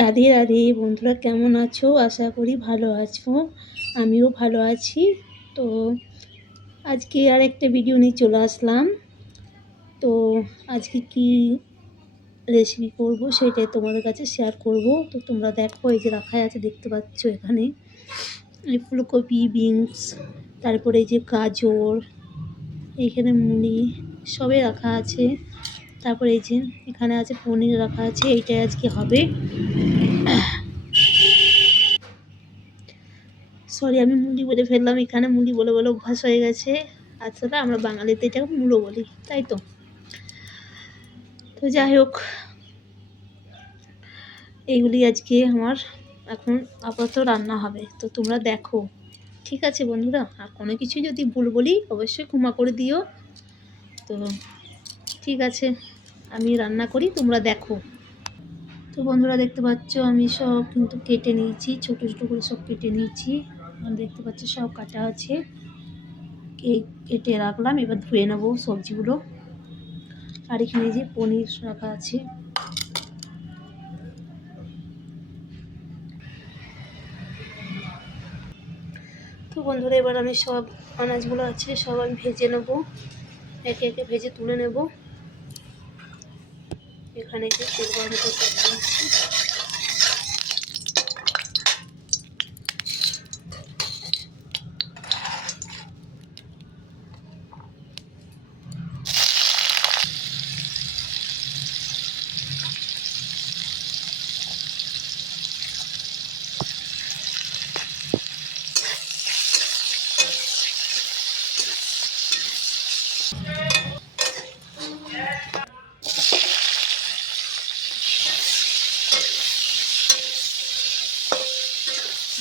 রাধে রাধে, বন্ধুরা কেমন আছো? আশা করি ভালো আছো। আমিও ভালো আছি। তো আজকে আর একটা ভিডিও নিয়ে চলে আসলাম। তো আজকে কি রেসিপি করব সেটাই তোমাদের কাছে শেয়ার করব। তো তোমরা দেখো, এই যে রাখা আছে, দেখতে পাচ্ছ এখানে। এই ফুলকপি বিনস তারপরে এই যে গাজর, এইখানে মুলি সবে রাখা আছে। তারপরে এই যে এখানে আছে পনির রাখা আছে, এইটাই আজকে হবে। সরি আমি মুলি বলে ফেললাম, এখানে মুলি বলে বলে অভ্যাস হয়ে গেছে। আসলে আমরা বাঙালিতে এটা মূলো বলি, তাই তো? তো যাই হোক, এইগুলি আজকে আমার এখন আপাতত রান্না হবে, তো তোমরা দেখো। ঠিক আছে বন্ধুরা, আর কোনো কিছু যদি ভুল বলি, অবশ্যই ক্ষমা করে দিও। তো ঠিক আছে, আমি রান্না করি, তোমরা দেখো। তো বন্ধুরা দেখতে পাচ্ছ, আমি সব কিন্তু কেটে নিয়েছি, ছোটো ছোটো করে সব কেটে নিয়েছি। দেখতে পাচ্ছি সব কাটা আছে। কেটে রাখলাম, এবার ধুয়ে নেব সবজিগুলো। আর এখানে যে পনির রাখা আছে। তো বন্ধুরা, এবার আমি সব আনাজগুলো আছে, সব আমি ভেজে নেব। একে একে ভেজে তুলে নেব। এখানে যে তেল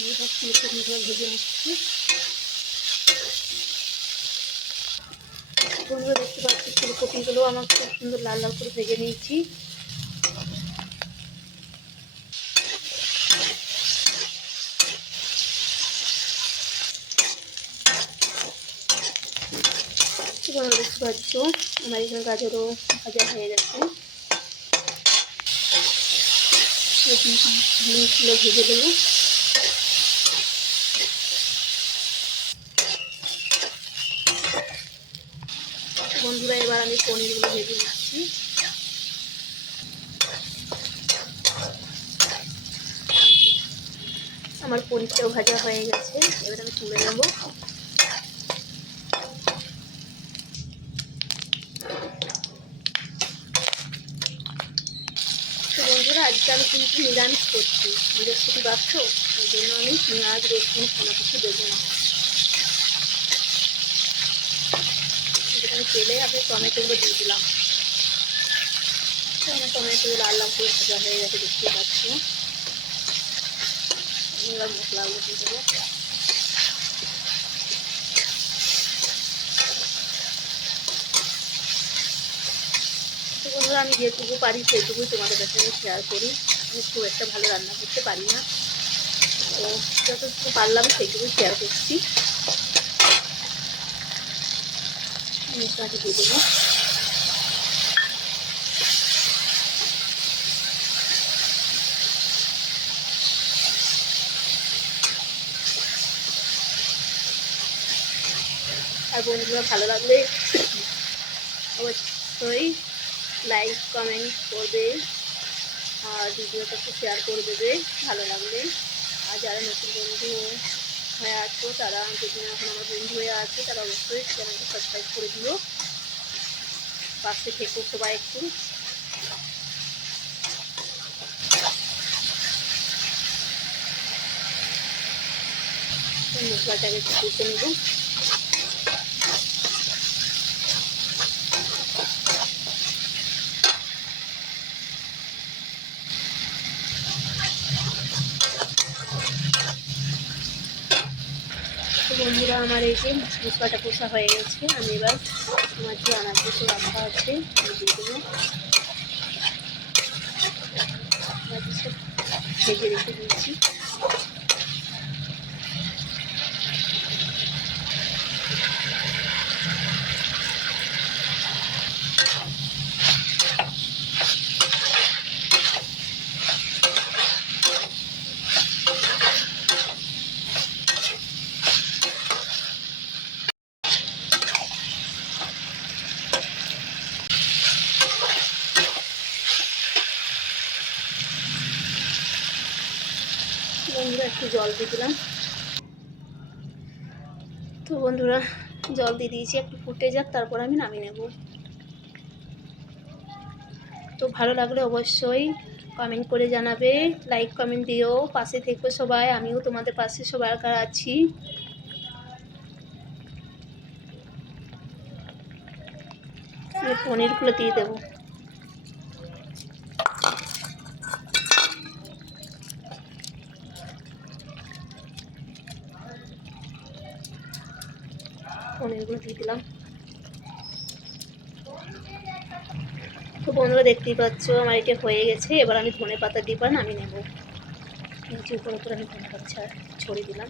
ভেজে নিচ্ছি বন্ধুরা, দেখতে পাচ্ছি ফুলকপিগুলো আমার খুব সুন্দর লাল লাল করে ভেজে নিয়েছি। তোমরা দেখতে পাচ্ছ, আমার এখানে গাজরও ভাজা হয়ে গেছে। বিনসগুলো ভেজে দেবো বন্ধুরা এবার আমি পনিরগুলো ভেজে নিচ্ছি। আমার পনিরটাও ভাজা হয়ে গেছে, এবার আমি তুলে নেব। বন্ধুরা, আজকে আমি কিন্তু নিরামিষ করছি। বৃহস্পতিবার তো ওই জন্য আমি পেঁয়াজ, রসুন কোনো কিছু দেবো না আমি তেলে আগে টমেটোগুলো দিয়ে দিলাম। টমেটো লাল লাল করে ভাজা হয়ে গেছে, দেখতে পাচ্ছি? এবার মশলাগুলো দিয়ে দেবো। আমি যেটুকু পারি সেটুকুই তোমাদের কাছে আমি শেয়ার করি। আমি খুব একটা ভালো রান্না করতে পারি না। তো যতটুকু পারলাম সেইটুকুই শেয়ার করছি। মশলাটি দিয়ে দেবো আর বন্ধুরা, ভালো লাগলে অবশ্যই লাইক কমেন্ট করবে আর ভিডিওটা একটু শেয়ার করে দেবে, ভালো লাগলে। আর যারা নতুন বন্ধু হয়ে আছো, তারা যদি এখন আমার বন্ধু হয়ে আছে, তারা অবশ্যই চ্যানেলটি সাবস্ক্রাইব করে দিও। পাশে থেকো সবাই একটু। মশলাটাকে একটু নেব। বন্ধুরা, আমার এই যে মশলাটা পোষা হয়ে গেছে, আমি এবার আমার যে আনাজ কিছু রাখা আছে ভেজে রেখে দিয়েছি। বন্ধুরা, একটু জল দিয়ে দিলাম। তো বন্ধুরা, জল দিয়ে দিয়েছি, একটু ফুটে যাক, তারপর আমি নামিয়ে নেব। তো ভালো লাগলে অবশ্যই কমেন্ট করে জানাবে লাইক কমেন্ট দিও, পাশে থেকো সবাই, আমিও তোমাদের পাশে সবার কার আছি। পনিরগুলো দিয়ে দেবো। পনিরগুলো দিয়ে দিলাম। তো বন্ধুরা দেখতেই পাচ্ছ, আমার এটা হয়ে গেছে। এবার আমি ধনে পাতা দিয়ে পান আমি নেব। নিচে উপর উপর আমি ধনে পাতা ছড়িয়ে দিলাম।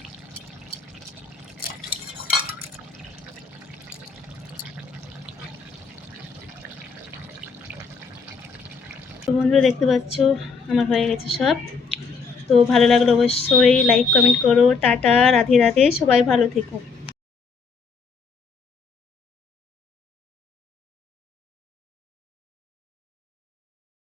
বন্ধুরা দেখতে পাচ্ছ, আমার হয়ে গেছে সব। তো ভালো লাগলে অবশ্যই লাইক কমেন্ট করো। টাটা, রাধে রাধে। সবাই ভালো থেকো।